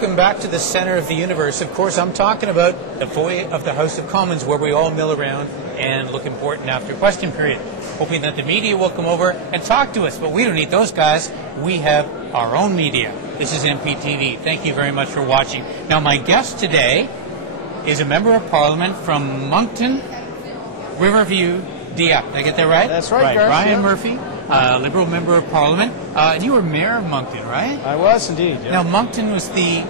welcome back to the center of the universe. Of course, I'm talking about the foyer of the House of Commons, where we all mill around and look important after question period, hoping that the media will come over and talk to us. But we don't need those guys. We have our own media. This is MPtv. Thank you very much for watching. Now, my guest today is a member of Parliament from Moncton-Riverview-Dieppe. Did I get that right? That's right, Garth. Brian Murphy, Liberal Member of Parliament. And you were Mayor of Moncton, right? I was indeed, yeah. Now, Moncton was the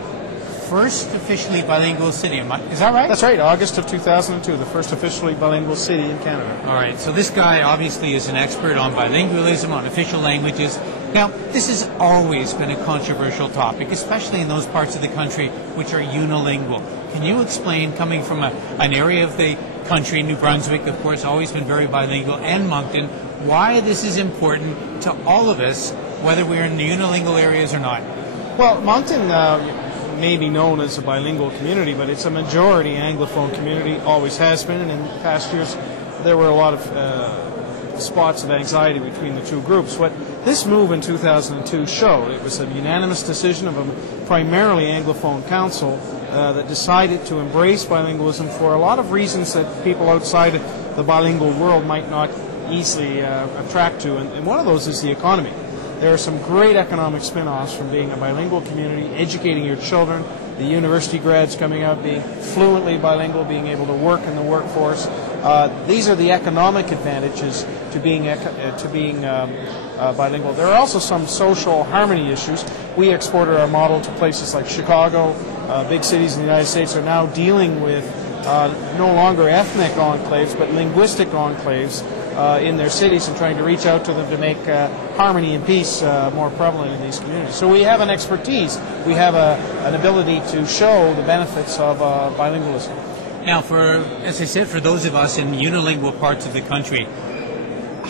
first officially bilingual city. Is that right? That's right, August of 2002, the first officially bilingual city in Canada. All right, so this guy obviously is an expert on bilingualism, on official languages. Now, this has always been a controversial topic, especially in those parts of the country which are unilingual. Can you explain, coming from an area of the country, New Brunswick, of course, always been very bilingual, and Moncton, why this is important to all of us, whether we're in the unilingual areas or not? Well, Moncton may be known as a bilingual community, but it's a majority Anglophone community, always has been, and in past years there were a lot of spots of anxiety between the two groups. What this move in 2002 showed, it was a unanimous decision of a primarily Anglophone council that decided to embrace bilingualism for a lot of reasons that people outside the bilingual world might not easily attract to, and one of those is the economy. There are some great economic spin-offs from being a bilingual community, educating your children, the university grads coming out being fluently bilingual, being able to work in the workforce. These are the economic advantages to being bilingual. There are also some social harmony issues. We exported our model to places like Chicago. Big cities in the United States are now dealing with no longer ethnic enclaves, but linguistic enclaves in their cities, and trying to reach out to them to make harmony and peace more prevalent in these communities. So we have an expertise. We have an ability to show the benefits of bilingualism. Now, as I said, for those of us in unilingual parts of the country,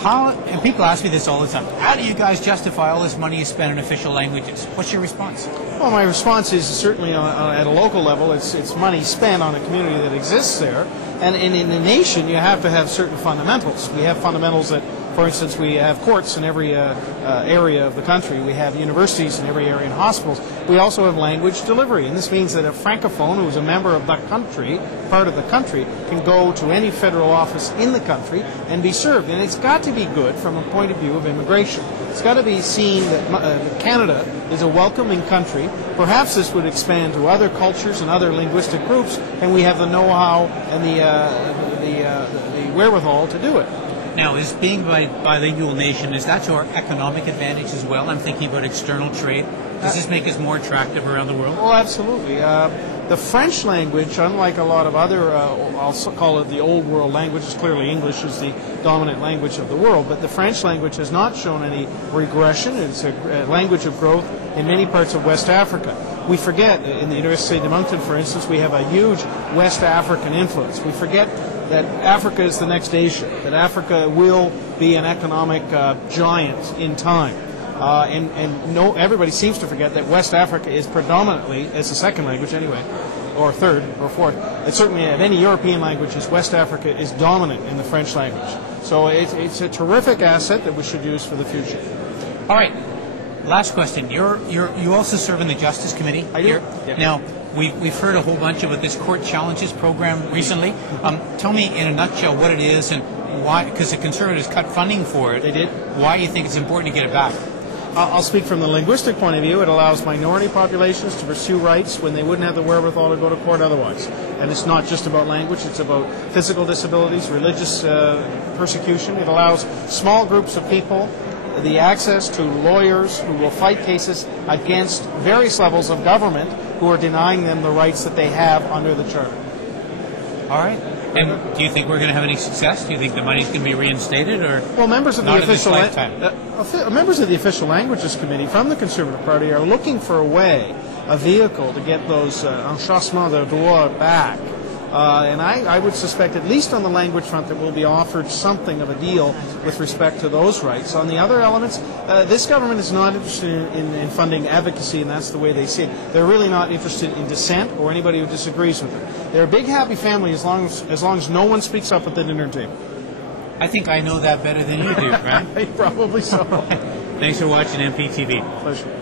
and people ask me this all the time, how do you guys justify all this money you spend on official languages? What's your response? Well, my response is certainly at a local level, it's money spent on a community that exists there. And in the nation, you have to have certain fundamentals. We have fundamentals that, for instance, we have courts in every area of the country. We have universities in every area and hospitals. We also have language delivery. And this means that a francophone who is a member of the country, part of the country, can go to any federal office in the country and be served. And it's got to be good from a point of view of immigration. It's got to be seen that Canada is a welcoming country. Perhaps this would expand to other cultures and other linguistic groups, and we have the know-how and the wherewithal to do it. Now, is being a bilingual nation, is that to our economic advantage as well? I'm thinking about external trade. Does this make us more attractive around the world? Oh, absolutely. The French language, unlike a lot of other, I'll call it the old world languages, clearly English is the dominant language of the world, but the French language has not shown any regression. It's a language of growth in many parts of West Africa. We forget, in the University of Moncton, for instance, we have a huge West African influence. We forget that Africa is the next Asia, that Africa will be an economic giant in time. Everybody seems to forget that West Africa is predominantly, as a second language anyway, or third or fourth, and certainly of any European languages, West Africa is dominant in the French language. So it's a terrific asset that we should use for the future. All right, last question. You also serve in the Justice Committee here. Yeah. Now, we've heard a whole bunch about this Court Challenges program recently. Tell me in a nutshell what it is and why, because the Conservatives cut funding for it. They did. Why you think it's important to get it back? I'll speak from the linguistic point of view. It allows minority populations to pursue rights when they wouldn't have the wherewithal to go to court otherwise. And it's not just about language, it's about physical disabilities, religious persecution. It allows small groups of people the access to lawyers who will fight cases against various levels of government who are denying them the rights that they have under the Charter. All right. And do you think we're going to have any success? Do you think the money's going to be reinstated, or well, members of the official members of the Official Languages Committee from the Conservative Party are looking for a way, a vehicle to get those enchâssements de droit back. And I would suspect, at least on the language front, that we'll be offered something of a deal with respect to those rights. On the other elements, this government is not interested in funding advocacy, and that's the way they see it. They're really not interested in dissent or anybody who disagrees with them. They're a big, happy family as long as no one speaks up at the dinner table. I think I know that better than you do, right? Probably so. Thanks for watching MPtv. Pleasure.